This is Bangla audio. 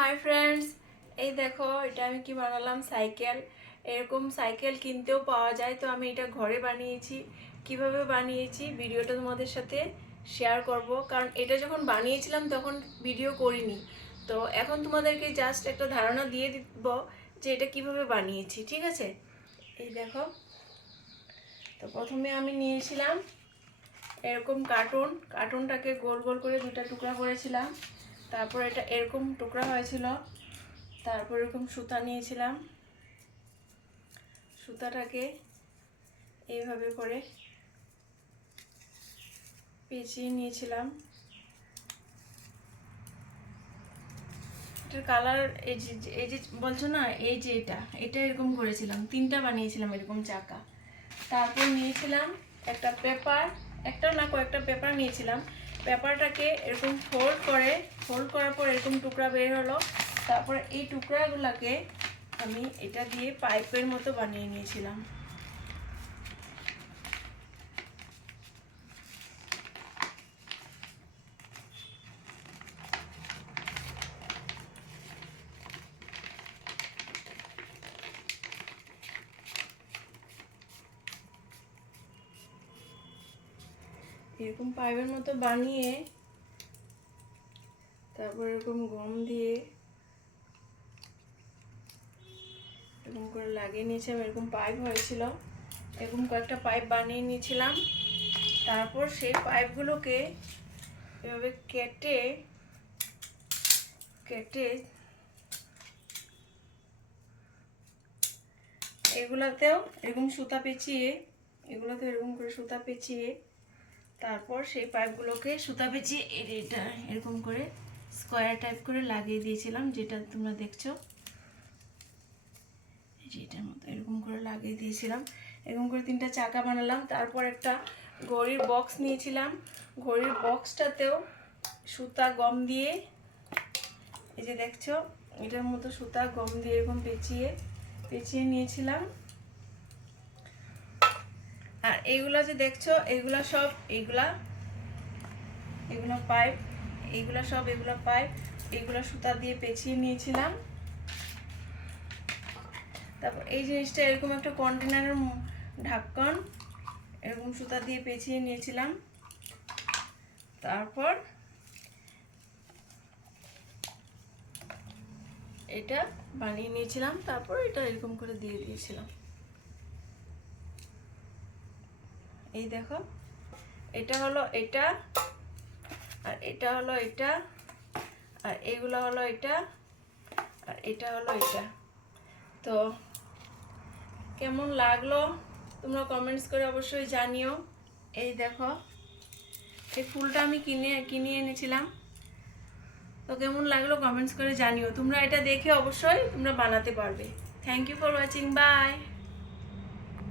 হাই ফ্রেন্ডস, এই দেখো এটা আমি কি বানালাম সাইকেল। এরকম সাইকেল কিনতেও পাওয়া যায়, তো আমি এটা ঘরে বানিয়েছি। কিভাবে বানিয়েছি ভিডিওটা তোমাদের সাথে শেয়ার করব, কারণ এটা যখন বানিয়েছিলাম তখন ভিডিও করিনি। তো এখন তোমাদেরকে জাস্ট একটা ধারণা দিয়ে দিব যে এটা কিভাবে বানিয়েছি, ঠিক আছে? এই দেখো, তো প্রথমে আমি নিয়েছিলাম এরকম কার্টুনটাকে গোল গোল করে দুটা টুকরা করেছিলাম। তারপর এটা এরকম টুকরা হয়েছিল। তারপর এরকম সুতা নিয়েছিলাম, সুতাটাকে এইভাবে করে পেঁচিয়ে নিয়েছিলাম। এটার কালার এই যে বলছো না, এই যে এটা এরকম করেছিলাম, তিনটা বানিয়েছিলাম এরকম চাকা। তারপর নিয়েছিলাম একটা পেপার, একটা না কয়েকটা পেপার নিয়েছিলাম। পেপারটাকে এরকম ফোল্ড করার পর এরকম টুকরা বের হলো। তারপর এই টুকরাগুলোকে আমি এটা দিয়ে পাইপের মতো বানিয়ে নিয়েছিলাম। এরকম পাইপের মতো বানিয়ে তারপর এরকম গম দিয়ে এরকম করে লাগিয়ে নিয়েছিলাম। এরকম পাইপ হয়েছিল, এরকম কয়েকটা পাইপ বানিয়ে নিয়েছিলাম। তারপর সেই পাইপগুলোকে এভাবে কেটে কেটে এগুলাতেও এরকম সুতা পেঁচিয়ে এরকম করে সুতা পেঁচিয়ে তারপর সেই পাইপগুলোকে সুতা পেঁচিয়ে এটা এরকম করে স্কোয়ার টাইপ করে লাগিয়ে দিয়েছিলাম, যেটা তোমরা দেখছো। এটার মতো এরকম করে লাগিয়ে দিয়েছিলাম। এরকম করে তিনটা চাকা বানালাম। তারপর একটা ঘড়ির বক্স নিয়েছিলাম, ঘড়ির বক্সটাতেও সুতা গম দিয়ে, এই যে দেখছো এটার মতো সুতা গম দিয়ে এরকম পেঁচিয়ে নিয়েছিলাম। আর এইগুলা যে দেখছো এগুলা সব এগুলা পাইপ, এগুলা পাইপ, এগুলা সুতা দিয়ে পেঁচিয়ে নিয়েছিলাম। তারপর এই জিনিসটা এরকম একটা কন্টেনারের ঢাকন এরকম সুতা দিয়ে পেঁচিয়ে নিয়েছিলাম। তারপর এটা বানিয়ে নিয়েছিলাম। তারপর এটা এরকম করে দিয়ে দিয়েছিলাম। এই দেখো, এটা হলো এটা, আর এটা হলো এটা, আর এগুলো হলো এটা, আর এটা হলো এটা। তো কেমন লাগলো তোমরা কমেন্টস করে অবশ্যই জানিও। এই দেখো, এই ফুলটা আমি কিনে এনেছিলাম। তো কেমন লাগলো কমেন্টস করে জানিও। তোমরা এটা দেখে অবশ্যই তোমরা বানাতে পারবে। Thank you for watching, by.